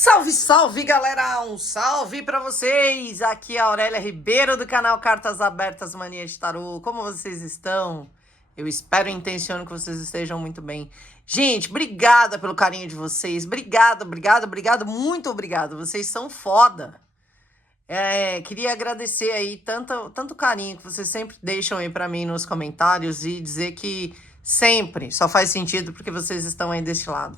Salve, salve, galera! Um salve pra vocês! Aqui é a Aurélia Ribeiro do canal Cartas Abertas Mania de Tarô. Como vocês estão? Eu espero e intenciono que vocês estejam muito bem. Gente, obrigada pelo carinho de vocês. Obrigado, muito obrigado. Vocês são foda. Queria agradecer aí tanto carinho que vocês sempre deixam aí pra mim nos comentários e dizer que sempre só faz sentido porque vocês estão aí deste lado.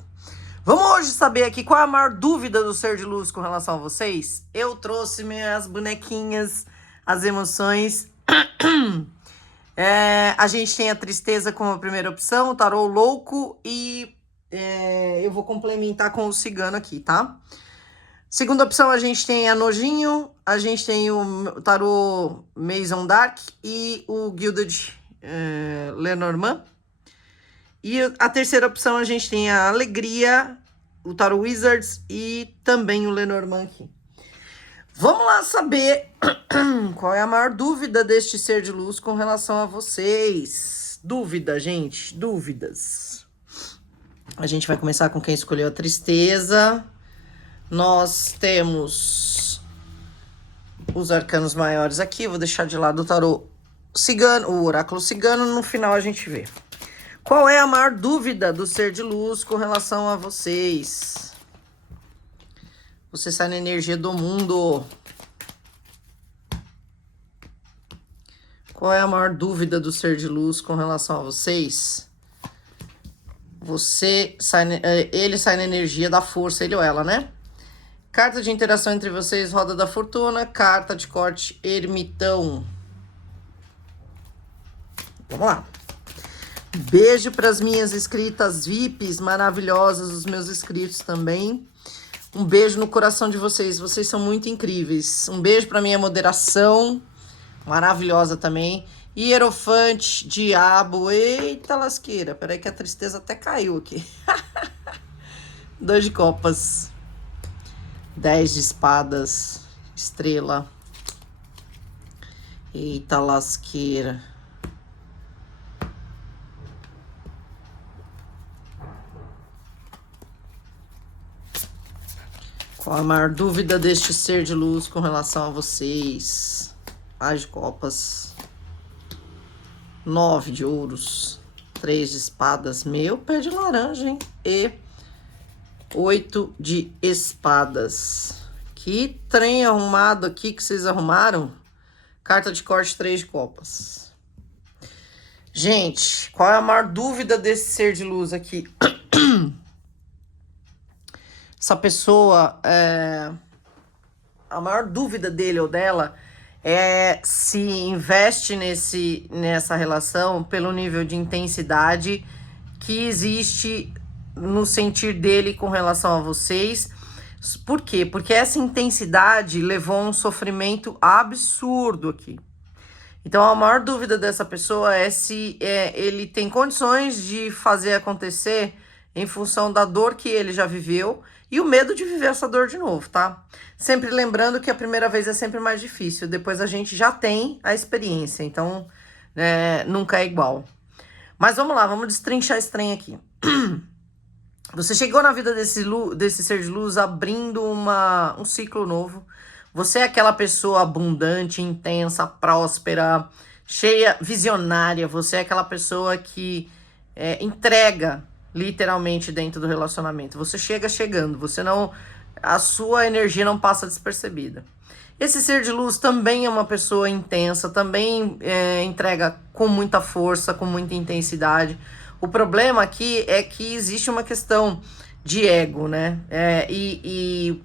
Vamos hoje saber aqui qual é a maior dúvida do ser de luz com relação a vocês? Eu trouxe minhas bonequinhas, as emoções. A gente tem a tristeza como a primeira opção, o tarô louco e eu vou complementar com o cigano aqui, tá? Segunda opção a gente tem a nojinho, a gente tem o tarô Maison Dark e o Gilded Lenormand. E a terceira opção a gente tem a Alegria, o Tarot Wizards e também o Lenormand aqui. Vamos lá saber qual é a maior dúvida deste ser de luz com relação a vocês. Dúvida, gente, dúvidas. A gente vai começar com quem escolheu a tristeza. Nós temos os arcanos maiores aqui. Vou deixar de lado o tarô cigano, o oráculo cigano. No final a gente vê. Qual é a maior dúvida do ser de luz com relação a vocês? Você sai na energia do mundo. Qual é a maior dúvida do ser de luz com relação a vocês? Ele sai na energia da força, ele ou ela, né? Carta de interação entre vocês, roda da fortuna. Carta de corte, ermitão. Vamos lá. Beijo para as minhas inscritas VIPs maravilhosas, os meus inscritos também. Um beijo no coração de vocês, vocês são muito incríveis. Um beijo para minha moderação, maravilhosa também. Hierofante, diabo, eita lasqueira. Peraí que a tristeza até caiu aqui. 2 de copas. 10 de espadas, estrela. Eita lasqueira. Qual a maior dúvida deste ser de luz com relação a vocês? As de copas. 9 de ouros. 3 de espadas. Meu pé de laranja, hein? E 8 de espadas. Que trem arrumado aqui que vocês arrumaram. Carta de corte, 3 de copas. Gente, qual é a maior dúvida desse ser de luz aqui? Essa pessoa, a maior dúvida dele ou dela é se investe nessa relação pelo nível de intensidade que existe no sentir dele com relação a vocês. Por quê? Porque essa intensidade levou a um sofrimento absurdo aqui. Então, a maior dúvida dessa pessoa é se ele tem condições de fazer acontecer em função da dor que ele já viveu e o medo de viver essa dor de novo, tá? Sempre lembrando que a primeira vez é sempre mais difícil, depois a gente já tem a experiência, então nunca é igual. Mas vamos lá, vamos destrinchar esse trem aqui. Você chegou na vida desse ser de luz abrindo um ciclo novo. Você é aquela pessoa abundante, intensa, próspera, cheia, visionária. Você é aquela pessoa que entrega literalmente dentro do relacionamento. Você chega chegando, a sua energia não passa despercebida. Esse ser de luz também é uma pessoa intensa, também entrega com muita força, com muita intensidade. O problema aqui é que existe uma questão de ego, né? E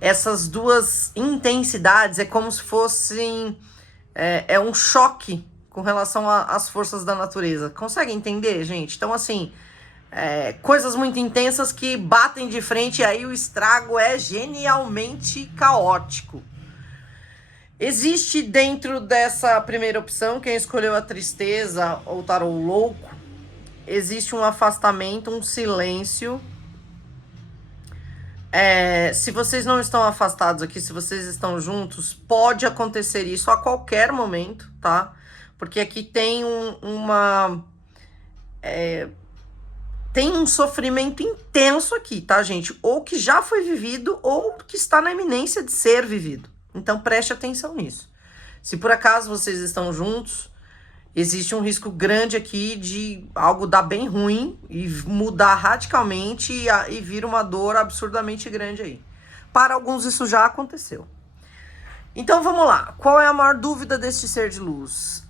essas duas intensidades é como se fossem um choque com relação às forças da natureza. Consegue entender, gente? Então, assim, coisas muito intensas que batem de frente e aí o estrago é genialmente caótico. Existe dentro dessa primeira opção, quem escolheu a tristeza ou o tarô louco, existe um afastamento, um silêncio. Se vocês não estão afastados aqui, se vocês estão juntos, pode acontecer isso a qualquer momento, tá? Porque aqui tem tem um sofrimento intenso aqui, tá, gente? Ou que já foi vivido ou que está na iminência de ser vivido. Então preste atenção nisso. Se por acaso vocês estão juntos, existe um risco grande aqui de algo dar bem ruim e mudar radicalmente e vir uma dor absurdamente grande aí. Para alguns isso já aconteceu. Então vamos lá. Qual é a maior dúvida deste ser de luz?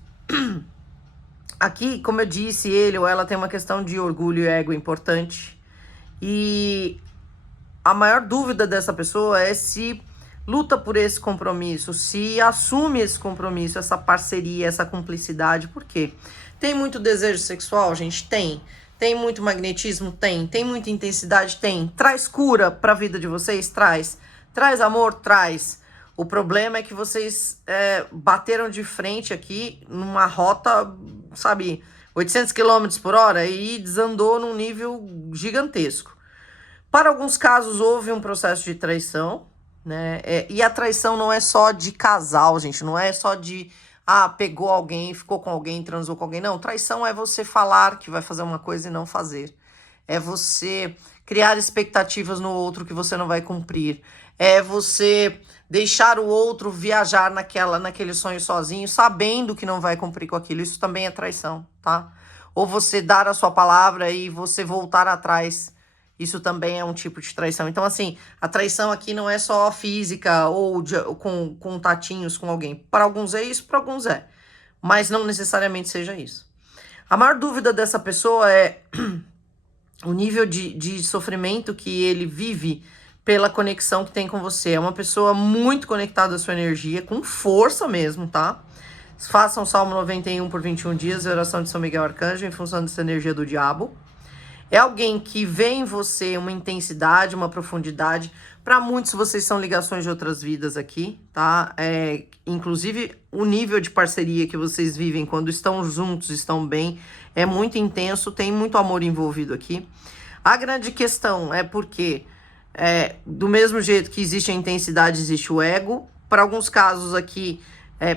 Aqui, como eu disse, ele ou ela tem uma questão de orgulho e ego importante. E a maior dúvida dessa pessoa é se luta por esse compromisso, se assume esse compromisso, essa parceria, essa cumplicidade. Por quê? Tem muito desejo sexual, gente? Tem. Tem muito magnetismo? Tem. Tem muita intensidade? Tem. Traz cura para a vida de vocês? Traz. Traz amor? Traz. O problema é que vocês bateram de frente aqui numa rota, sabe, 800 km por hora e desandou num nível gigantesco. Para alguns casos houve um processo de traição, né? E a traição não é só de casal, gente, não é só de, pegou alguém, ficou com alguém, transou com alguém. Não, traição é você falar que vai fazer uma coisa e não fazer. É você criar expectativas no outro que você não vai cumprir. É você deixar o outro viajar naquele sonho sozinho, sabendo que não vai cumprir com aquilo. Isso também é traição, tá? Ou você dar a sua palavra e você voltar atrás. Isso também é um tipo de traição. Então, assim, a traição aqui não é só física ou com tatinhos com alguém. Para alguns é isso, para alguns é. Mas não necessariamente seja isso. A maior dúvida dessa pessoa é o nível de sofrimento que ele vive pela conexão que tem com você. É uma pessoa muito conectada à sua energia, com força mesmo, tá? Façam o Salmo 91 por 21 dias, a oração de São Miguel Arcanjo, em função dessa energia do diabo. É alguém que vê em você uma intensidade, uma profundidade. Para muitos, vocês são ligações de outras vidas aqui, tá? Inclusive, o nível de parceria que vocês vivem quando estão juntos, estão bem, é muito intenso, tem muito amor envolvido aqui. A grande questão é porque, do mesmo jeito que existe a intensidade, existe o ego. Para alguns casos aqui,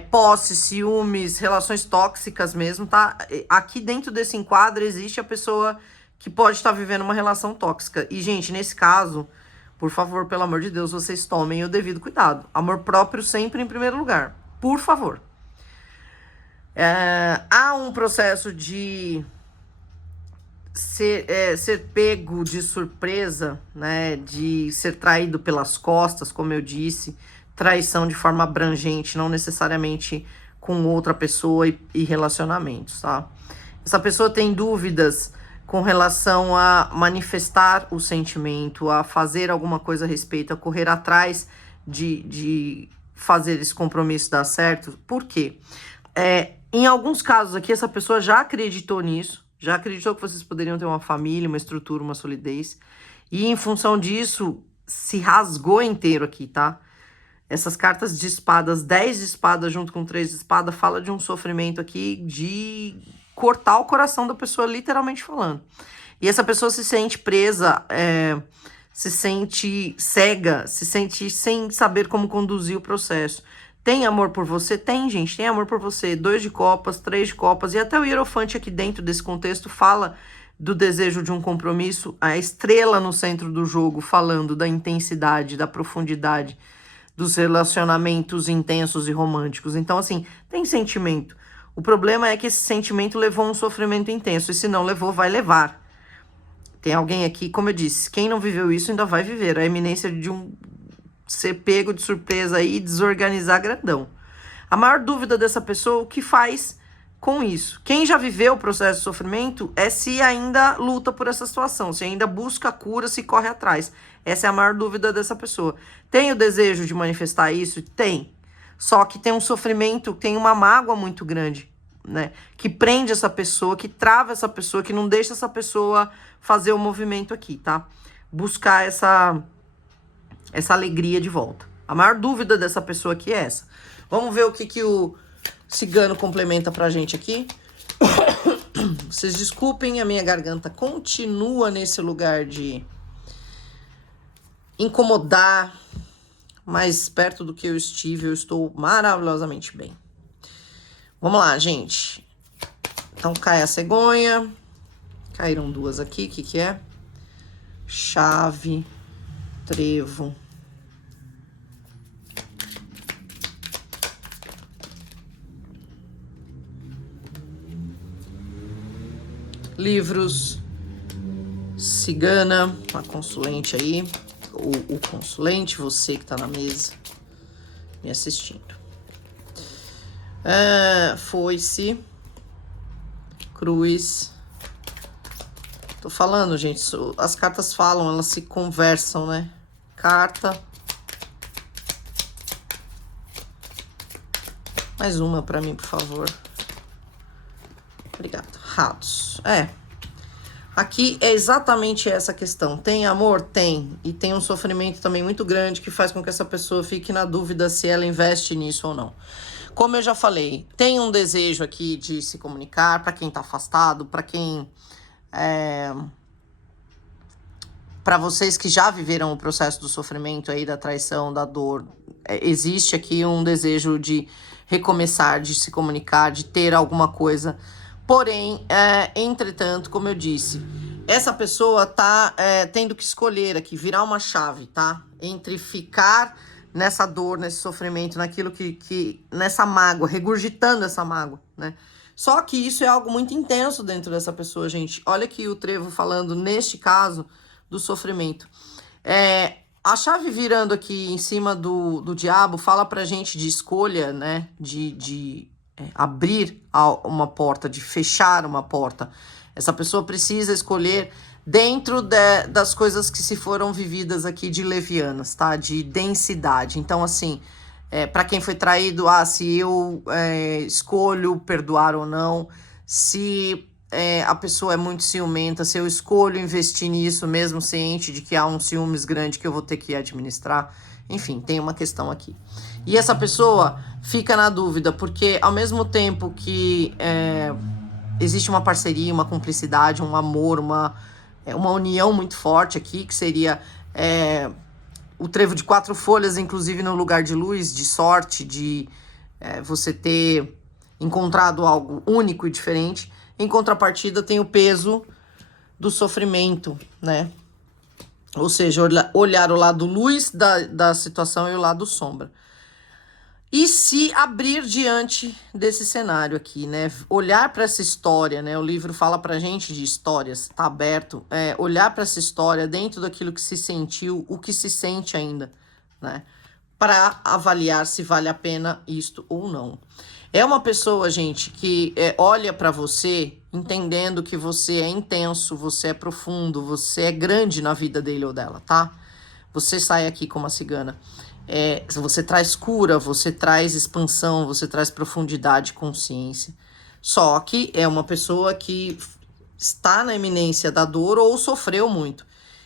posse, ciúmes, relações tóxicas mesmo, tá? Aqui dentro desse enquadro existe a pessoa que pode estar vivendo uma relação tóxica. E, gente, nesse caso, por favor, pelo amor de Deus, vocês tomem o devido cuidado. Amor próprio sempre em primeiro lugar. Por favor. Há um processo de ser pego de surpresa, né? De ser traído pelas costas, como eu disse. Traição de forma abrangente, não necessariamente com outra pessoa e relacionamentos, tá? Essa pessoa tem dúvidas com relação a manifestar o sentimento, a fazer alguma coisa a respeito, a correr atrás de fazer esse compromisso dar certo. Por quê? Em alguns casos aqui, essa pessoa já acreditou nisso, já acreditou que vocês poderiam ter uma família, uma estrutura, uma solidez, e em função disso, se rasgou inteiro aqui, tá? Essas cartas de espadas, 10 de espada junto com 3 de espada, fala de um sofrimento aqui de cortar o coração da pessoa, literalmente falando. E essa pessoa se sente presa, se sente cega, se sente sem saber como conduzir o processo. Tem amor por você? Tem, gente, tem amor por você. 2 de copas, 3 de copas, e até o hierofante aqui dentro desse contexto fala do desejo de um compromisso, a estrela no centro do jogo, falando da intensidade, da profundidade, dos relacionamentos intensos e românticos. Então, assim, tem sentimento. O problema é que esse sentimento levou a um sofrimento intenso. E se não levou, vai levar. Tem alguém aqui, como eu disse, quem não viveu isso ainda vai viver. A iminência de ser pego de surpresa aí e desorganizar grandão. A maior dúvida dessa pessoa, o que faz com isso? Quem já viveu o processo de sofrimento é se ainda luta por essa situação, se ainda busca cura, se corre atrás. Essa é a maior dúvida dessa pessoa. Tem o desejo de manifestar isso? Tem. Só que tem um sofrimento, tem uma mágoa muito grande, né? Que prende essa pessoa, que trava essa pessoa, que não deixa essa pessoa fazer o movimento aqui, tá? Buscar essa alegria de volta. A maior dúvida dessa pessoa aqui é essa. Vamos ver o que o cigano complementa pra gente aqui. Vocês desculpem, a minha garganta continua nesse lugar de incomodar, mas perto do que eu estive, eu estou maravilhosamente bem. Vamos lá, gente. Então cai a cegonha, Caíram duas aqui, o que que é? Chave, trevo. Livros, cigana, a consulente aí, o consulente, você que tá na mesa me assistindo. Foice, cruz. Tô falando, gente, as cartas falam, elas se conversam, né? Carta. Mais uma pra mim, por favor. Obrigada. Ratos. Aqui é exatamente essa questão. Tem amor? Tem. E tem um sofrimento também muito grande que faz com que essa pessoa fique na dúvida se ela investe nisso ou não. Como eu já falei, tem um desejo aqui de se comunicar para quem tá afastado, para quem... para vocês que já viveram o processo do sofrimento aí, da traição, da dor, existe aqui um desejo de recomeçar, de se comunicar, de ter alguma coisa. Porém, entretanto, como eu disse, essa pessoa tá tendo que escolher aqui, virar uma chave, tá? Entre ficar nessa dor, nesse sofrimento, naquilo nessa mágoa, regurgitando essa mágoa, né? Só que isso é algo muito intenso dentro dessa pessoa, gente. Olha aqui o trevo falando, neste caso, do sofrimento. A chave virando aqui em cima do diabo fala pra gente de escolha, né? De abrir uma porta, de fechar uma porta. Essa pessoa precisa escolher dentro das coisas que se foram vividas aqui de levianas, tá? De densidade. Então, assim, para quem foi traído, se eu escolho perdoar ou não, se a pessoa é muito ciumenta, se eu escolho investir nisso, mesmo ciente de que há um ciúmes grande que eu vou ter que administrar. Enfim, tem uma questão aqui. E essa pessoa fica na dúvida, porque ao mesmo tempo que existe uma parceria, uma cumplicidade, um amor, uma união muito forte aqui, que seria o trevo de 4 folhas, inclusive no lugar de luz, de sorte, de você ter encontrado algo único e diferente. Em contrapartida, tem o peso do sofrimento, né? Ou seja, olhar o lado luz da situação e o lado sombra. E se abrir diante desse cenário aqui, né? Olhar para essa história, né? O livro fala pra gente de histórias, tá aberto. Olhar para essa história dentro daquilo que se sentiu, o que se sente ainda, né? Para avaliar se vale a pena isto ou não. É uma pessoa, gente, que olha para você entendendo que você é intenso, você é profundo, você é grande na vida dele ou dela, tá? Você sai aqui como uma cigana. Você traz cura, você traz expansão, você traz profundidade, consciência. Só que é uma pessoa que está na iminência da dor ou sofreu muito.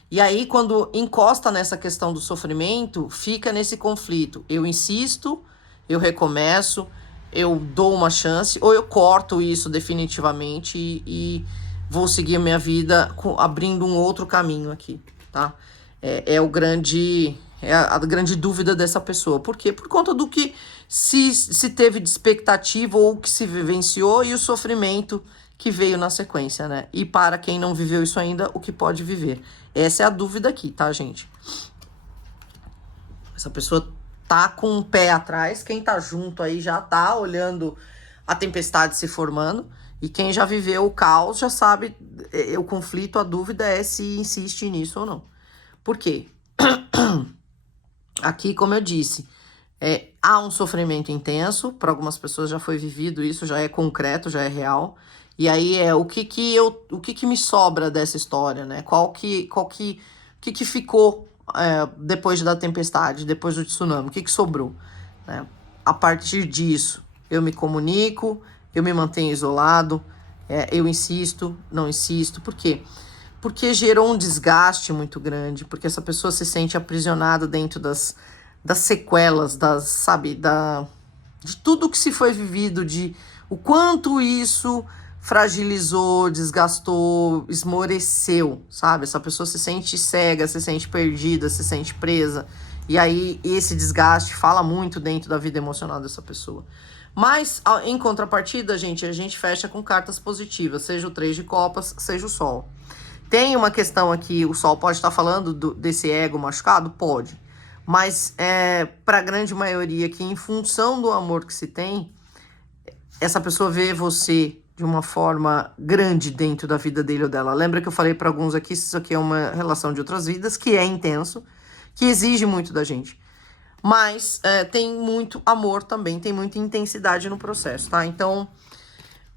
E aí, quando encosta nessa questão do sofrimento, fica nesse conflito. Eu insisto, eu recomeço, eu dou uma chance, ou eu corto isso definitivamente e vou seguir a minha vida abrindo um outro caminho aqui, tá? É a grande dúvida dessa pessoa. Por quê? Por conta do que se teve de expectativa ou que se vivenciou e o sofrimento que veio na sequência, né? E para quem não viveu isso ainda, o que pode viver. Essa é a dúvida aqui, tá, gente? Essa pessoa tá com um pé atrás, quem tá junto aí já tá olhando a tempestade se formando, e quem já viveu o caos já sabe o conflito, a dúvida é se insiste nisso ou não. Por quê? Aqui, como eu disse, há um sofrimento intenso, para algumas pessoas já foi vivido isso, já é concreto, já é real. E aí o que me sobra dessa história, né? O que ficou depois da tempestade, depois do tsunami? O que sobrou, né? A partir disso, eu me comunico, eu me mantenho isolado, eu insisto, não insisto. Por quê? Porque gerou um desgaste muito grande, porque essa pessoa se sente aprisionada dentro das sequelas, de tudo que se foi vivido, de o quanto isso fragilizou, desgastou, esmoreceu, sabe? Essa pessoa se sente cega, se sente perdida, se sente presa. E aí esse desgaste fala muito dentro da vida emocional dessa pessoa. Mas, em contrapartida, gente, a gente fecha com cartas positivas, seja o 3 de copas, seja o sol. Tem uma questão aqui, o sol pode estar falando desse ego machucado? Pode. Mas, para a grande maioria que em função do amor que se tem, essa pessoa vê você de uma forma grande dentro da vida dele ou dela. Lembra que eu falei para alguns aqui, isso aqui é uma relação de outras vidas, que é intenso, que exige muito da gente. Mas tem muito amor também, tem muita intensidade no processo, tá? Então,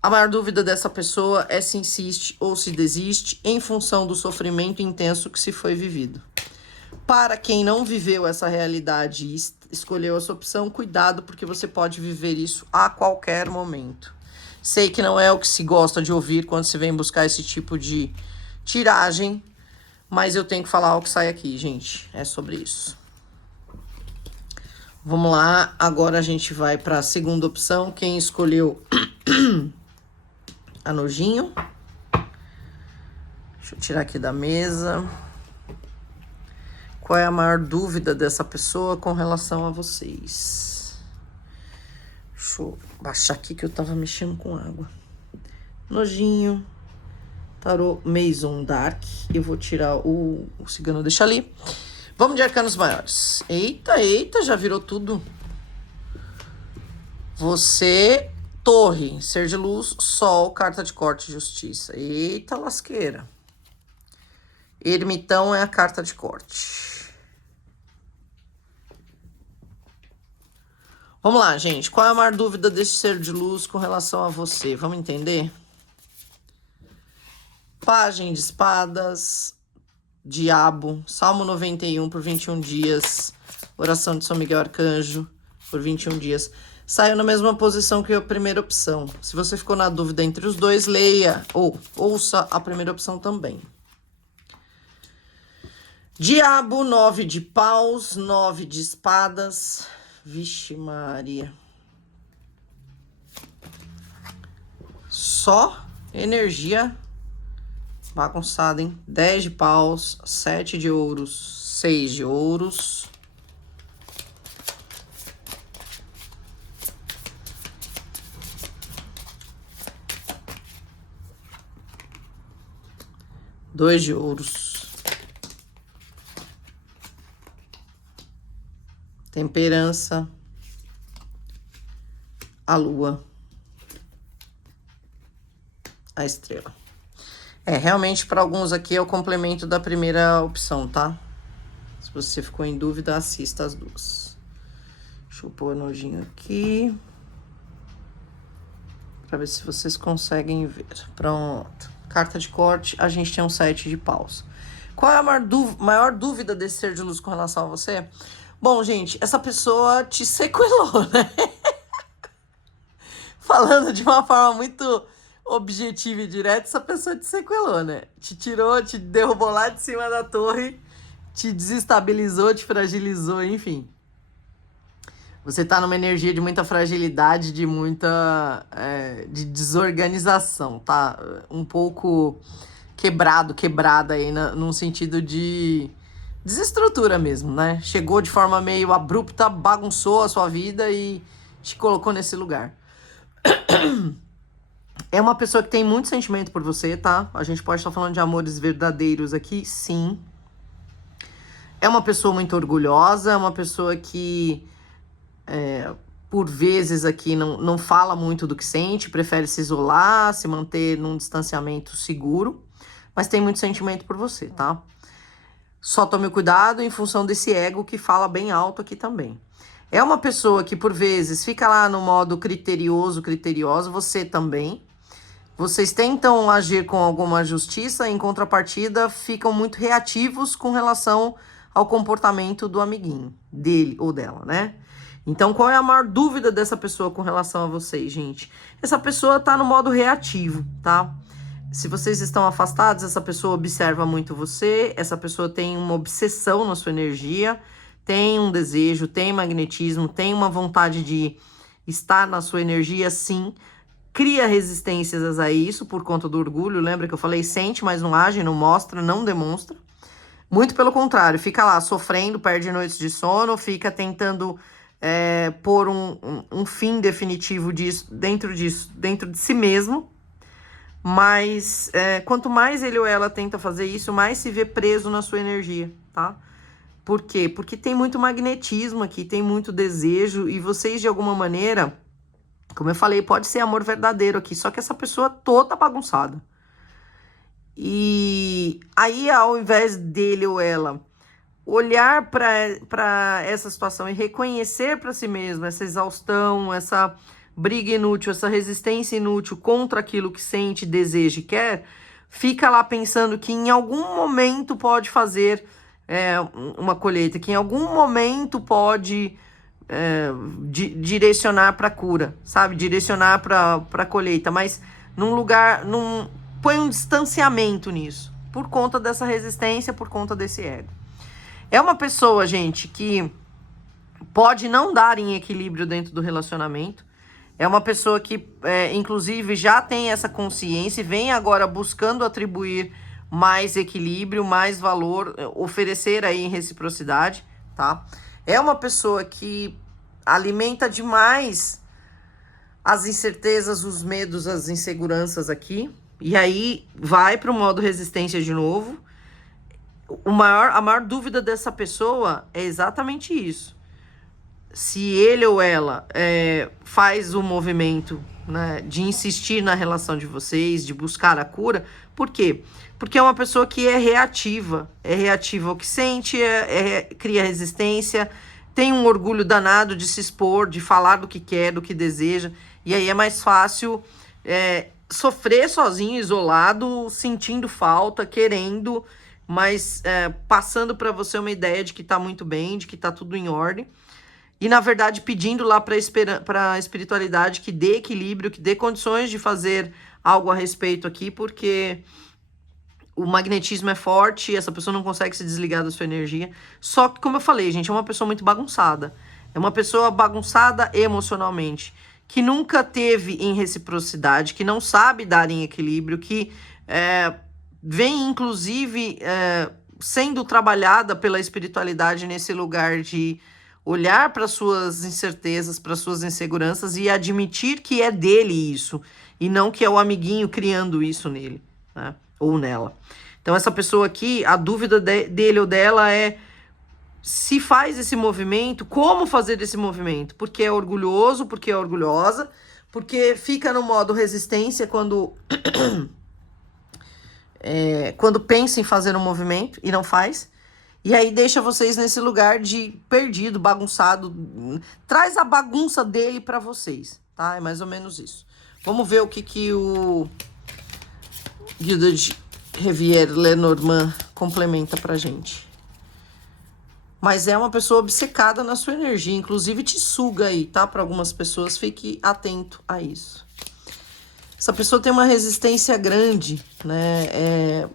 a maior dúvida dessa pessoa é se insiste ou se desiste em função do sofrimento intenso que se foi vivido. Para quem não viveu essa realidade e escolheu essa opção, cuidado, porque você pode viver isso a qualquer momento. Sei que não é o que se gosta de ouvir quando se vem buscar esse tipo de tiragem, mas eu tenho que falar o que sai aqui, gente. É sobre isso. Vamos lá, agora a gente vai para a segunda opção. Quem escolheu a nojinho. Deixa eu tirar aqui da mesa. Qual é a maior dúvida dessa pessoa com relação a vocês? Deixa eu baixar aqui que eu tava mexendo com água. Nojinho. Tarô Maison Dark. Eu vou tirar o cigano, deixa ali. Vamos de arcanos maiores. Eita, eita, já virou tudo. Você, torre, ser de luz, sol, carta de corte, justiça. Eita, lasqueira. Ermitão é a carta de corte. Vamos lá, gente. Qual é a maior dúvida desse ser de luz com relação a você? Vamos entender? Pagem de espadas, diabo, Salmo 91 por 21 dias, oração de São Miguel Arcanjo por 21 dias. Saiu na mesma posição que a primeira opção. Se você ficou na dúvida entre os dois, leia ou ouça a primeira opção também. Diabo, 9 de paus, 9 de espadas. Vixe Maria. Só energia bagunçada, hein? 10 de paus, 7 de ouros, 6 de ouros. Dois de ouros. Temperança. A lua. A estrela. Realmente para alguns aqui é o complemento da primeira opção, tá? Se você ficou em dúvida, assista as duas. Deixa eu pôr o nojinho aqui. Pra ver se vocês conseguem ver. Pronto. Carta de corte, a gente tem um 7 de paus. Qual é a maior dúvida desse ser de luz com relação a você? Bom, gente, essa pessoa te sequelou, né? Falando de uma forma muito objetiva e direta, essa pessoa te sequelou, né? Te tirou, te derrubou lá de cima da torre, te desestabilizou, te fragilizou, enfim. Você tá numa energia de muita fragilidade, de muita de desorganização, tá? Um pouco quebrada aí, num sentido de desestrutura mesmo, né? Chegou de forma meio abrupta, bagunçou a sua vida e te colocou nesse lugar. É uma pessoa que tem muito sentimento por você, tá? A gente pode estar falando de amores verdadeiros aqui, sim. É uma pessoa muito orgulhosa, é uma pessoa que por vezes aqui não fala muito do que sente, prefere se isolar, se manter num distanciamento seguro, mas tem muito sentimento por você, tá? Só tome cuidado em função desse ego que fala bem alto aqui também. É uma pessoa que por vezes fica lá no modo criteriosa, você também. Vocês tentam agir com alguma justiça, em contrapartida ficam muito reativos com relação ao comportamento do amiguinho, dele ou dela, né? Então, qual é a maior dúvida dessa pessoa com relação a vocês, gente? Essa pessoa tá no modo reativo, tá? Se vocês estão afastados, essa pessoa observa muito você, essa pessoa tem uma obsessão na sua energia, tem um desejo, tem magnetismo, tem uma vontade de estar na sua energia, sim. Cria resistências a isso por conta do orgulho. Lembra que eu falei? Sente, mas não age, não mostra, não demonstra. Muito pelo contrário, fica lá sofrendo, perde noites de sono, fica tentando pôr um fim definitivo dentro de si mesmo, mas quanto mais ele ou ela tenta fazer isso, mais se vê preso na sua energia, tá? Por quê? Porque tem muito magnetismo aqui, tem muito desejo, e vocês, de alguma maneira, como eu falei, pode ser amor verdadeiro aqui, só que essa pessoa toda bagunçada. E aí, ao invés dele ou ela olhar para essa situação e reconhecer para si mesmo essa exaustão, essa briga inútil, essa resistência inútil contra aquilo que sente, deseja e quer, fica lá pensando que em algum momento pode fazer uma colheita, que em algum momento pode direcionar para a cura, sabe? Direcionar para a colheita, mas num lugar, põe um distanciamento nisso, por conta dessa resistência, por conta desse ego. É uma pessoa, gente, que pode não dar em equilíbrio dentro do relacionamento. É uma pessoa que, inclusive, já tem essa consciência e vem agora buscando atribuir mais equilíbrio, mais valor, oferecer aí em reciprocidade, tá? É uma pessoa que alimenta demais as incertezas, os medos, as inseguranças aqui. E aí vai para o modo resistência de novo. A maior dúvida dessa pessoa é exatamente isso. Se ele ou ela faz o movimento, né, de insistir na relação de vocês, de buscar a cura. Por quê? Porque é uma pessoa que é reativa ao que sente, cria resistência, tem um orgulho danado de se expor, de falar do que quer, do que deseja, e aí é mais fácil sofrer sozinho, isolado, sentindo falta, querendo, mas passando para você uma ideia de que tá muito bem, de que tá tudo em ordem. E, na verdade, pedindo lá para a espiritualidade que dê equilíbrio, que dê condições de fazer algo a respeito aqui, porque o magnetismo é forte, essa pessoa não consegue se desligar da sua energia. Só que, como eu falei, gente, é uma pessoa muito bagunçada. É uma pessoa bagunçada emocionalmente, que nunca teve em reciprocidade, que não sabe dar em equilíbrio, que vem, inclusive, sendo trabalhada pela espiritualidade nesse lugar de olhar para suas incertezas, para suas inseguranças e admitir que é dele isso, e não que é o amiguinho criando isso nele, né? Ou nela. Então essa pessoa aqui, a dúvida dele ou dela é se faz esse movimento, como fazer esse movimento, porque é orgulhoso, porque é orgulhosa, porque fica no modo resistência quando pensa em fazer um movimento e não faz. E aí deixa vocês nesse lugar de perdido, bagunçado. Traz a bagunça dele para vocês, tá? É mais ou menos isso. Vamos ver o que o Guilda de Rivière Lenormand complementa pra gente. Mas é uma pessoa obcecada na sua energia, inclusive te suga aí, tá? Para algumas pessoas, fique atento a isso. Essa pessoa tem uma resistência grande, né?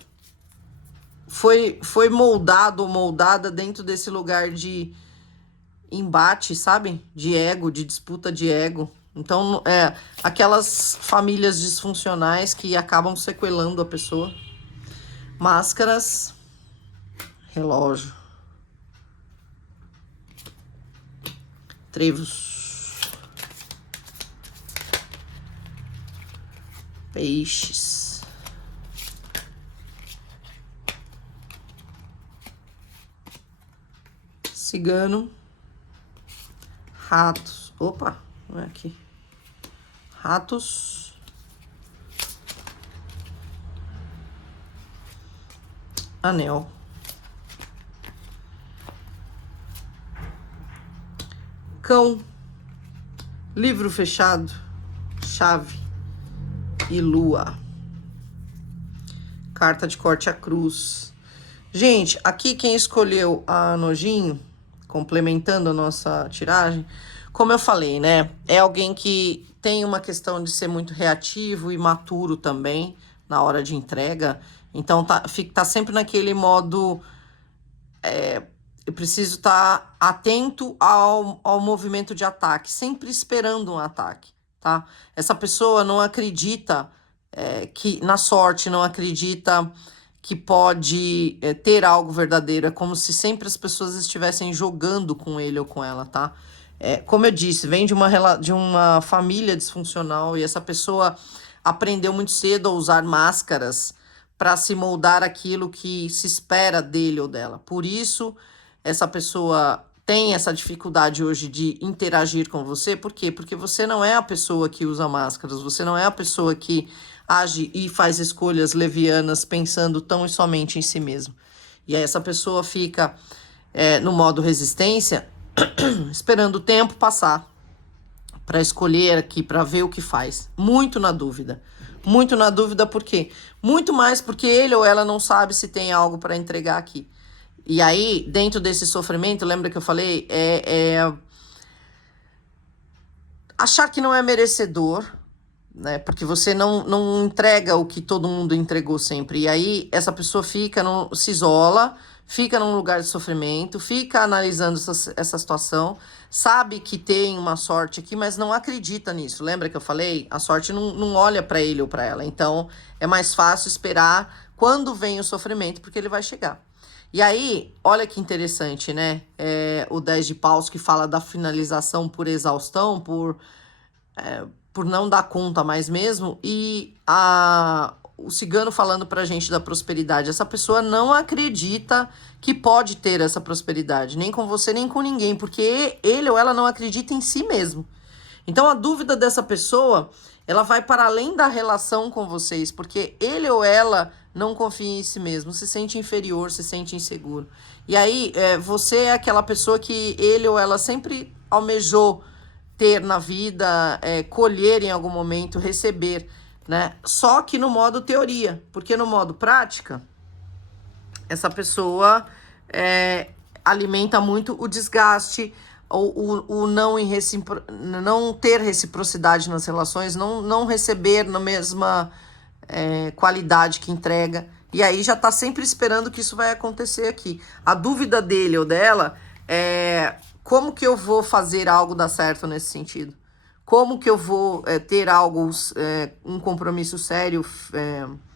Foi moldado ou moldada dentro desse lugar de embate, sabe? De ego, de disputa de ego. Então, aquelas famílias disfuncionais que acabam sequelando a pessoa. Máscaras, relógio, trevos, peixes. Cigano, ratos, opa, não é aqui, ratos, anel, cão, livro fechado, chave e lua, carta de corte à cruz. Gente, aqui quem escolheu a nojinho, complementando a nossa tiragem, como eu falei, né? É alguém que tem uma questão de ser muito reativo e maturo também na hora de entrega. Então tá sempre naquele modo. Eu preciso estar atento ao movimento de ataque, sempre esperando um ataque, tá? Essa pessoa não acredita que na sorte, não acredita que pode ter algo verdadeiro. É como se sempre as pessoas estivessem jogando com ele ou com ela, tá? Como eu disse, vem de uma família disfuncional e essa pessoa aprendeu muito cedo a usar máscaras para se moldar aquilo que se espera dele ou dela. Por isso, essa pessoa tem essa dificuldade hoje de interagir com você. Por quê? Porque você não é a pessoa que usa máscaras, você não é a pessoa que age e faz escolhas levianas pensando tão e somente em si mesmo. E aí essa pessoa fica no modo resistência, esperando o tempo passar para escolher aqui, para ver o que faz. Muito na dúvida. Muito na dúvida por quê? Muito mais porque ele ou ela não sabe se tem algo para entregar aqui. E aí, dentro desse sofrimento, lembra que eu falei? Achar que não é merecedor, né? Porque você não entrega o que todo mundo entregou sempre. E aí, essa pessoa se isola, fica num lugar de sofrimento, fica analisando essa situação, sabe que tem uma sorte aqui, mas não acredita nisso. Lembra que eu falei? A sorte não olha para ele ou para ela. Então, é mais fácil esperar quando vem o sofrimento, porque ele vai chegar. E aí, olha que interessante, né? O 10 de paus que fala da finalização por exaustão, por não dar conta mais mesmo, e o cigano falando pra gente da prosperidade. Essa pessoa não acredita que pode ter essa prosperidade, nem com você, nem com ninguém, porque ele ou ela não acredita em si mesmo. Então a dúvida dessa pessoa, ela vai para além da relação com vocês, porque ele ou ela não confia em si mesmo, se sente inferior, se sente inseguro. E aí, você é aquela pessoa que ele ou ela sempre almejou ter na vida, colher em algum momento, receber, né? Só que no modo teoria, porque no modo prática, essa pessoa alimenta muito o desgaste, o não ter reciprocidade nas relações, não receber na mesma qualidade que entrega. E aí já tá sempre esperando que isso vai acontecer aqui. A dúvida dele ou dela é como que eu vou fazer algo dar certo nesse sentido? Como que eu vou ter algo, um compromisso sério,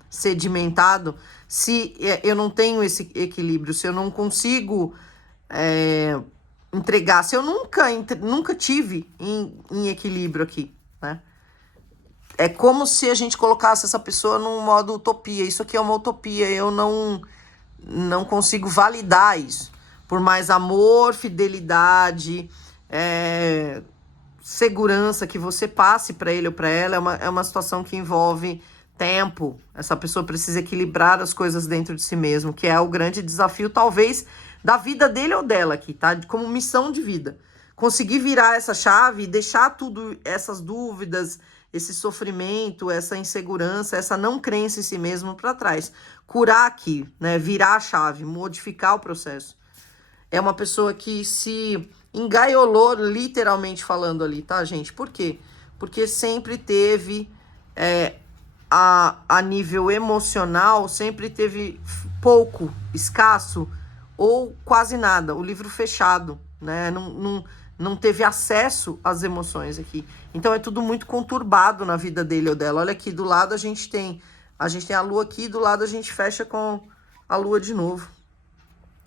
sedimentado, se eu não tenho esse equilíbrio, se eu não consigo entregar, se eu nunca tive em equilíbrio aqui, né? É como se a gente colocasse essa pessoa num modo utopia. Isso aqui é uma utopia, eu não consigo validar isso. Por mais amor, fidelidade, segurança que você passe para ele ou para ela, é uma situação que envolve tempo. Essa pessoa precisa equilibrar as coisas dentro de si mesmo, que é o grande desafio, talvez, da vida dele ou dela aqui, tá? Como missão de vida. Conseguir virar essa chave e deixar tudo, essas dúvidas, esse sofrimento, essa insegurança, essa não crença em si mesmo para trás. Curar aqui, né? Virar a chave, modificar o processo. É uma pessoa que se engaiolou, literalmente falando ali, tá, gente? Por quê? Porque sempre teve, a nível emocional, sempre teve pouco, escasso ou quase nada. O livro fechado, né? Não teve acesso às emoções aqui. Então é tudo muito conturbado na vida dele ou dela. Olha aqui, do lado a gente tem a lua aqui, do lado a gente fecha com a lua de novo,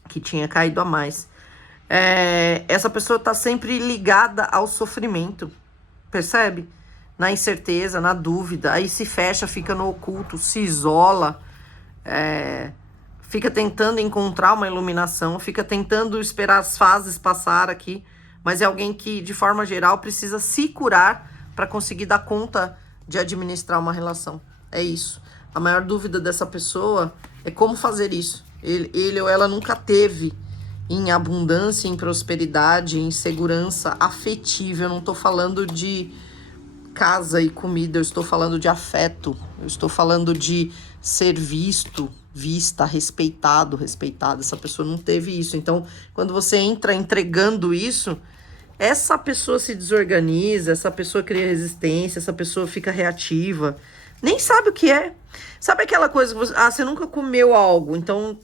que tinha caído a mais. Essa pessoa tá sempre ligada ao sofrimento, percebe? Na incerteza, na dúvida, aí se fecha, fica no oculto, se isola, fica tentando encontrar uma iluminação, fica tentando esperar as fases passar aqui, mas é alguém que, de forma geral, precisa se curar para conseguir dar conta de administrar uma relação. É isso. A maior dúvida dessa pessoa é como fazer isso. Ele ou ela nunca teve em abundância, em prosperidade, em segurança afetiva. Eu não estou falando de casa e comida, eu estou falando de afeto. Eu estou falando de ser visto, vista, respeitado, respeitada. Essa pessoa não teve isso. Então, quando você entra entregando isso, essa pessoa se desorganiza, essa pessoa cria resistência, essa pessoa fica reativa, nem sabe o que é. Sabe aquela coisa que você nunca comeu algo, então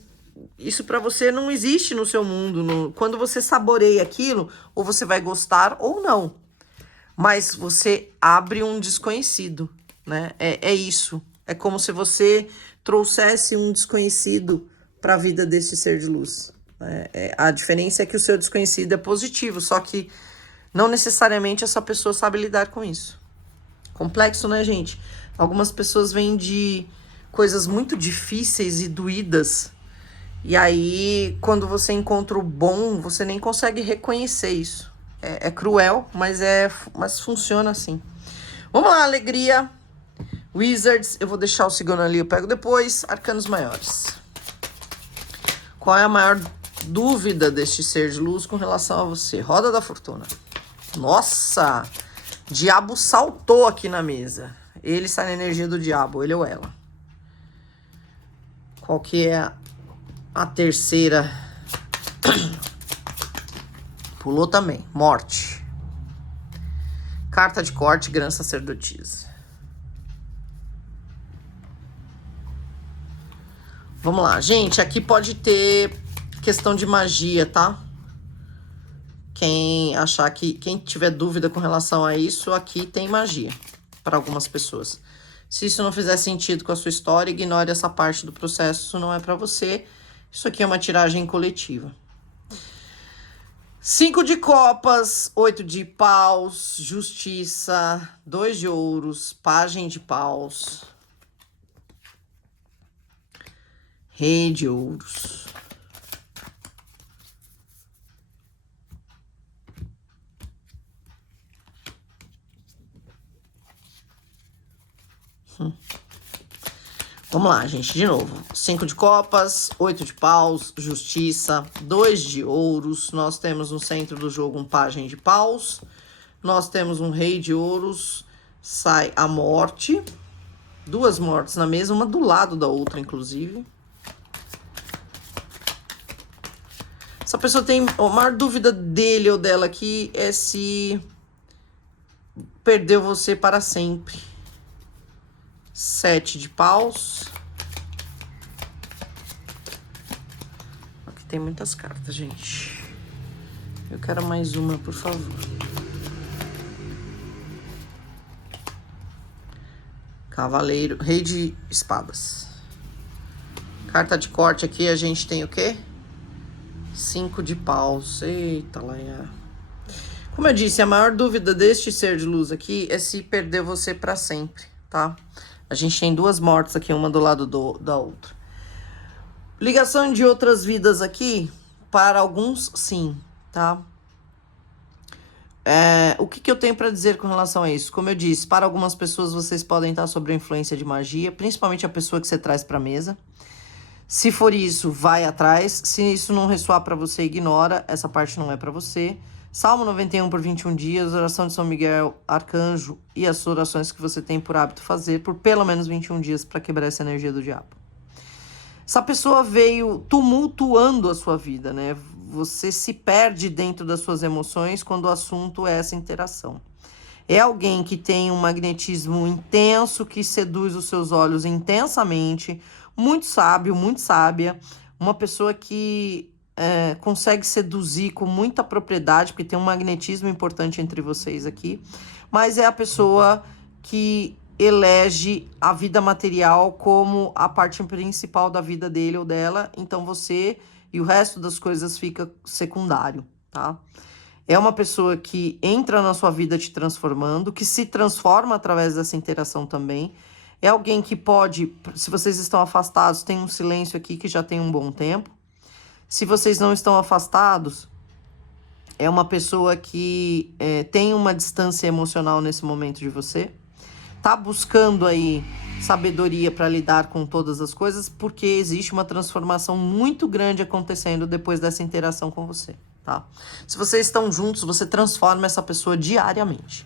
isso para você não existe no seu mundo. Quando você saboreia aquilo, ou você vai gostar ou não. Mas você abre um desconhecido, né? É isso. É como se você trouxesse um desconhecido para a vida desse ser de luz. A diferença é que o seu desconhecido é positivo, só que não necessariamente essa pessoa sabe lidar com isso. Complexo, né, gente? Algumas pessoas vêm de coisas muito difíceis e doídas. E aí, quando você encontra o bom, você nem consegue reconhecer isso. É cruel, mas funciona assim. Vamos lá, alegria. Wizards, eu vou deixar o segundo ali, eu pego depois. Arcanos maiores. Qual é a maior dúvida deste ser de luz com relação a você? Roda da fortuna. Nossa! Diabo saltou aqui na mesa. Ele sai na energia do diabo, ele ou ela. Qual que é a terceira? Pulou também. Morte. Carta de corte, grande sacerdotisa. Vamos lá, gente. Aqui pode ter questão de magia, tá? Quem tiver dúvida com relação a isso, aqui tem magia para algumas pessoas. Se isso não fizer sentido com a sua história, ignore essa parte do processo, isso não é para você. Isso aqui é uma tiragem coletiva. 5 de copas, 8 de paus, justiça, 2 de ouros, pajem de paus, rei de ouros. Vamos lá, gente, de novo. 5 de copas, 8 de paus, justiça, 2 de ouros. Nós temos no centro do jogo um pajem de paus. Nós temos um rei de ouros, sai a morte. 2 mortes na mesa, uma do lado da outra, inclusive. Essa pessoa tem... A maior dúvida dele ou dela aqui é se perdeu você para sempre. 7 de paus. Aqui tem muitas cartas, gente. Eu quero mais uma, por favor. Cavaleiro, rei de espadas. Carta de corte aqui, a gente tem o quê? 5 de paus. Eita, Laia. Como eu disse, a maior dúvida deste ser de luz aqui é se perder você para sempre, tá? A gente tem 2 mortes aqui, uma do lado da outra. Ligação de outras vidas aqui, para alguns, sim, tá? O que eu tenho para dizer com relação a isso? Como eu disse, para algumas pessoas vocês podem estar sob a influência de magia, principalmente a pessoa que você traz para a mesa. Se for isso, vai atrás. Se isso não ressoar para você, ignora. Essa parte não é para você. Salmo 91 por 21 dias, oração de São Miguel, arcanjo e as orações que você tem por hábito fazer por pelo menos 21 dias para quebrar essa energia do diabo. Essa pessoa veio tumultuando a sua vida, né? Você se perde dentro das suas emoções quando o assunto é essa interação. É alguém que tem um magnetismo intenso, que seduz os seus olhos intensamente, muito sábio, muito sábia, uma pessoa que consegue seduzir com muita propriedade, porque tem um magnetismo importante entre vocês aqui, mas é a pessoa que elege a vida material como a parte principal da vida dele ou dela, então você e o resto das coisas fica secundário, tá? É uma pessoa que entra na sua vida te transformando, que se transforma através dessa interação também. É alguém que pode, se vocês estão afastados, tem um silêncio aqui que já tem um bom tempo. Se vocês não estão afastados, é uma pessoa que tem uma distância emocional nesse momento de você. Tá buscando aí sabedoria para lidar com todas as coisas, porque existe uma transformação muito grande acontecendo depois dessa interação com você, tá? Se vocês estão juntos, você transforma essa pessoa diariamente.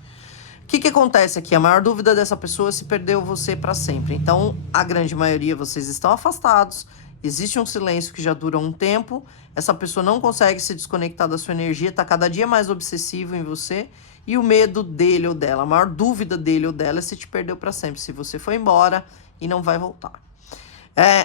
O que acontece aqui? A maior dúvida dessa pessoa é se perdeu você para sempre. Então, a grande maioria, vocês estão afastados, existe um silêncio que já dura um tempo, essa pessoa não consegue se desconectar da sua energia, tá cada dia mais obsessivo em você, e o medo dele ou dela, a maior dúvida dele ou dela é se te perdeu para sempre, se você foi embora e não vai voltar.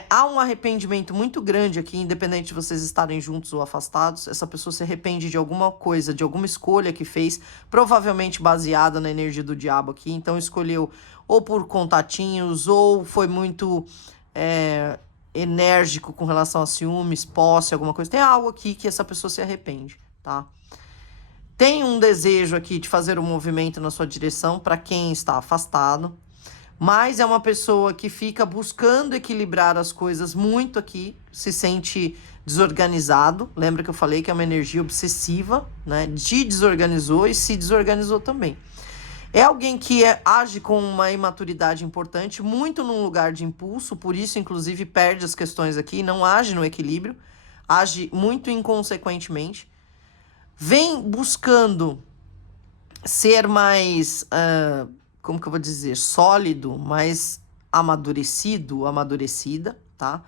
Há um arrependimento muito grande aqui, independente de vocês estarem juntos ou afastados. Essa pessoa se arrepende de alguma coisa, de alguma escolha que fez, provavelmente baseada na energia do diabo aqui. Então escolheu ou por contatinhos, ou foi muito enérgico com relação a ciúmes, posse, alguma coisa. Tem algo aqui que essa pessoa se arrepende, tá? Tem um desejo aqui de fazer um movimento na sua direção para quem está afastado, mas é uma pessoa que fica buscando equilibrar as coisas muito aqui, se sente desorganizado. Lembra que eu falei que é uma energia obsessiva, né? Te desorganizou e se desorganizou também. É alguém que age com uma imaturidade importante, muito num lugar de impulso, por isso, inclusive, perde as questões aqui, não age no equilíbrio, age muito inconsequentemente. Vem buscando ser mais, como que eu vou dizer, sólido, mais amadurecido, amadurecida, tá?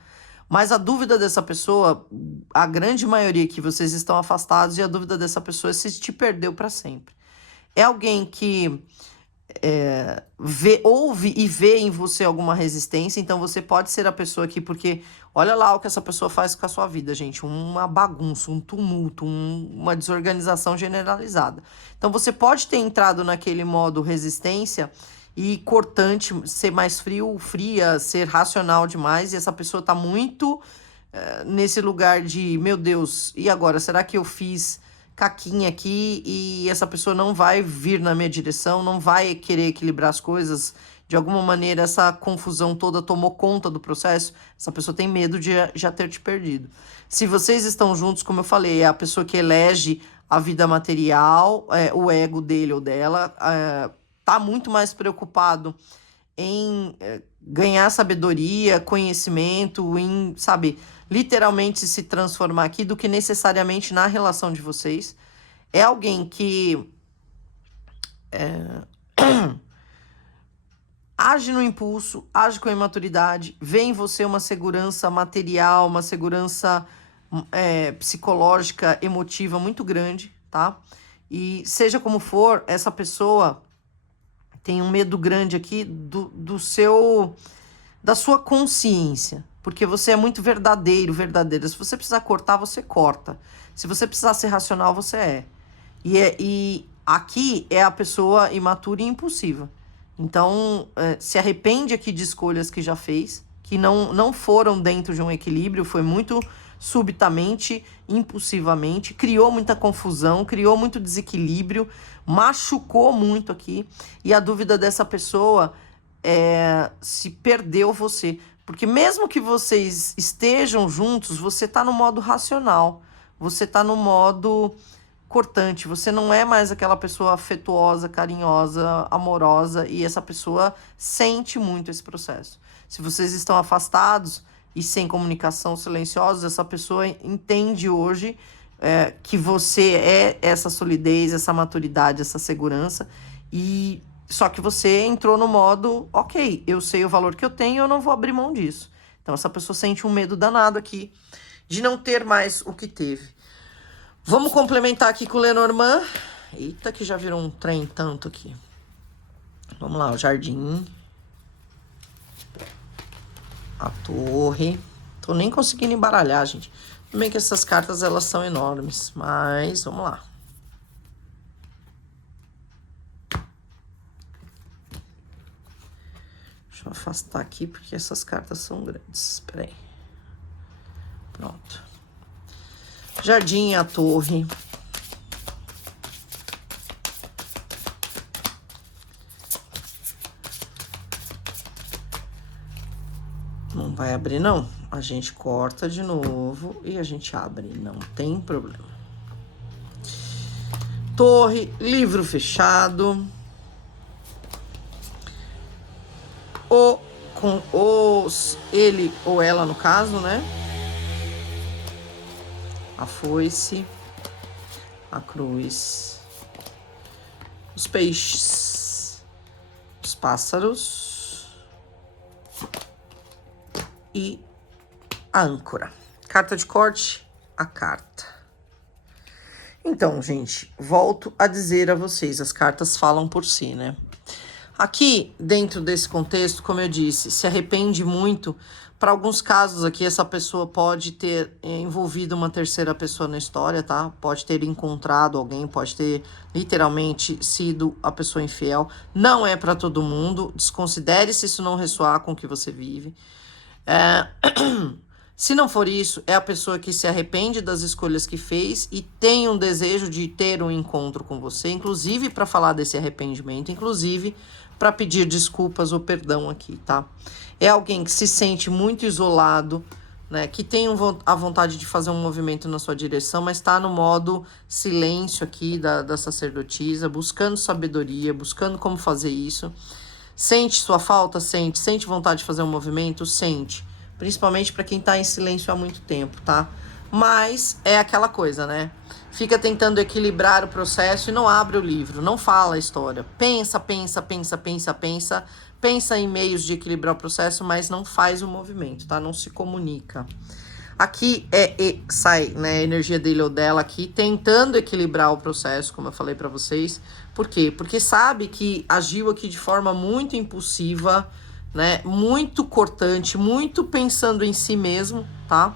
Mas a dúvida dessa pessoa, a grande maioria que vocês estão afastados, e a dúvida dessa pessoa é se te perdeu para sempre. É alguém que ouve e vê em você alguma resistência, então você pode ser a pessoa aqui, porque olha lá o que essa pessoa faz com a sua vida, gente, uma bagunça, um tumulto, uma desorganização generalizada. Então você pode ter entrado naquele modo resistência e cortante, ser mais frio, fria, ser racional demais, e essa pessoa tá muito nesse lugar de, meu Deus, e agora, será que eu fiz caquinha aqui e essa pessoa não vai vir na minha direção, não vai querer equilibrar as coisas? De alguma maneira, essa confusão toda tomou conta do processo, essa pessoa tem medo de já ter te perdido. Se vocês estão juntos, como eu falei, é a pessoa que elege a vida material, o ego dele ou dela, tá muito mais preocupado em ganhar sabedoria, conhecimento, em, sabe, literalmente se transformar aqui, do que necessariamente na relação de vocês. É alguém que age no impulso, age com imaturidade, vê em você uma segurança material, uma segurança psicológica, emotiva muito grande, tá? E seja como for, essa pessoa tem um medo grande aqui da sua consciência, porque você é muito verdadeira. Se você precisar cortar, você corta. Se você precisar ser racional, você é. E aqui é a pessoa imatura e impulsiva. Então, se arrepende aqui de escolhas que já fez, que não foram dentro de um equilíbrio, foi muito subitamente, impulsivamente, criou muita confusão, criou muito desequilíbrio, machucou muito aqui. E a dúvida dessa pessoa é se perdeu você. Porque mesmo que vocês estejam juntos, você tá no modo racional, você tá no modo cortante, você não é mais aquela pessoa afetuosa, carinhosa, amorosa, e essa pessoa sente muito esse processo. Se vocês estão afastados e sem comunicação, silenciosos, essa pessoa entende hoje que você é essa solidez, essa maturidade, essa segurança, e só que você entrou no modo, ok, eu sei o valor que eu tenho, eu não vou abrir mão disso. Então essa pessoa sente um medo danado aqui de não ter mais o que teve. Vamos complementar aqui com o Lenormand. Eita, que já virou um trem tanto aqui. Vamos lá, o jardim. A torre. Tô nem conseguindo embaralhar, gente. Também que essas cartas, elas são enormes. Mas, vamos lá. Deixa eu afastar aqui, porque essas cartas são grandes. Espera aí. Pronto. Jardim, a torre. Não vai abrir, não. A gente corta de novo e a gente abre. Não tem problema. Torre, livro fechado. Ele ou ela, no caso, né? A foice, a cruz, os peixes, os pássaros e a âncora. Carta de corte, a carta. Então, gente, volto a dizer a vocês, as cartas falam por si, né? Aqui, dentro desse contexto, como eu disse, se arrepende muito. Para alguns casos aqui, essa pessoa pode ter envolvido uma terceira pessoa na história, tá? Pode ter encontrado alguém, pode ter literalmente sido a pessoa infiel. Não é para todo mundo. Desconsidere se isso não ressoar com o que você vive. Se não for isso, é a pessoa que se arrepende das escolhas que fez e tem um desejo de ter um encontro com você, inclusive para falar desse arrependimento, inclusive para pedir desculpas ou perdão aqui, tá? É alguém que se sente muito isolado, né? Que tem a vontade de fazer um movimento na sua direção, mas está no modo silêncio aqui da sacerdotisa, buscando sabedoria, buscando como fazer isso. Sente sua falta? Sente vontade de fazer um movimento? Sente. Principalmente para quem tá em silêncio há muito tempo, tá? Mas é aquela coisa, né? Fica tentando equilibrar o processo e não abre o livro, não fala a história. Pensa em meios de equilibrar o processo, mas não faz o movimento, tá? Não se comunica. Aqui sai, né, a energia dele ou dela aqui, tentando equilibrar o processo, como eu falei para vocês. Por quê? Porque sabe que agiu aqui de forma muito impulsiva, né, muito cortante, muito pensando em si mesmo, tá?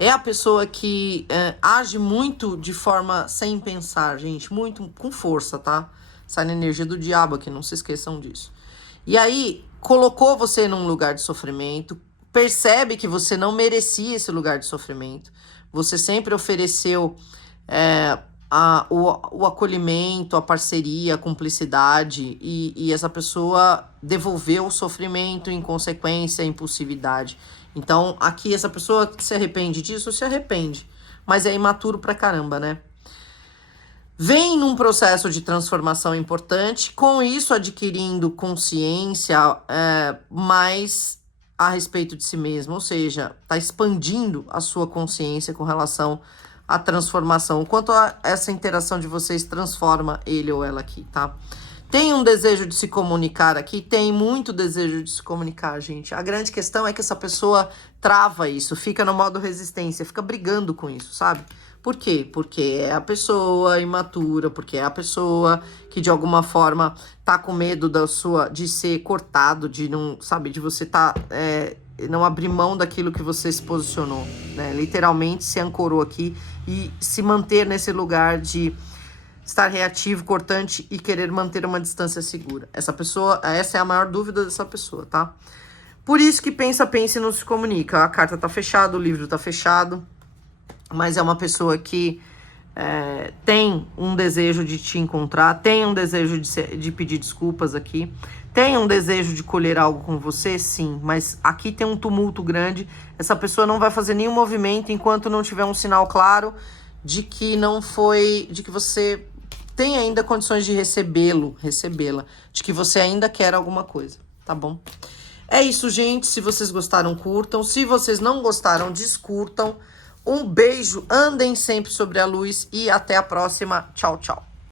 É a pessoa que age muito de forma sem pensar, gente, muito com força, tá? Sai na energia do diabo aqui, não se esqueçam disso. E aí, colocou você num lugar de sofrimento, percebe que você não merecia esse lugar de sofrimento, você sempre ofereceu o acolhimento, a parceria, a cumplicidade, e essa pessoa devolveu o sofrimento, em consequência, a impulsividade. Então, aqui, essa pessoa que se arrepende disso, se arrepende, mas é imaturo pra caramba, né? Vem num processo de transformação importante, com isso adquirindo consciência mais a respeito de si mesmo, ou seja, tá expandindo a sua consciência com relação à transformação, o quanto essa interação de vocês transforma ele ou ela aqui, tá? Tem um desejo de se comunicar aqui, tem muito desejo de se comunicar, gente. A grande questão é que essa pessoa trava isso, fica no modo resistência, fica brigando com isso, sabe? Por quê? Porque é a pessoa imatura, porque é a pessoa que de alguma forma tá com medo de ser cortado, de não, sabe, de você não abrir mão daquilo que você se posicionou, né? Literalmente se ancorou aqui e se manter nesse lugar de estar reativo, cortante e querer manter uma distância segura. Essa é a maior dúvida dessa pessoa, tá? Por isso que pensa e não se comunica. A carta tá fechada, o livro tá fechado, mas é uma pessoa que tem um desejo de te encontrar, tem um desejo de pedir desculpas aqui, tem um desejo de colher algo com você, sim, mas aqui tem um tumulto grande. Essa pessoa não vai fazer nenhum movimento enquanto não tiver um sinal claro de que de que você tem ainda condições de recebê-la, de que você ainda quer alguma coisa, tá bom? É isso, gente. Se vocês gostaram, curtam. Se vocês não gostaram, descurtam. Um beijo, andem sempre sobre a luz e até a próxima. Tchau, tchau.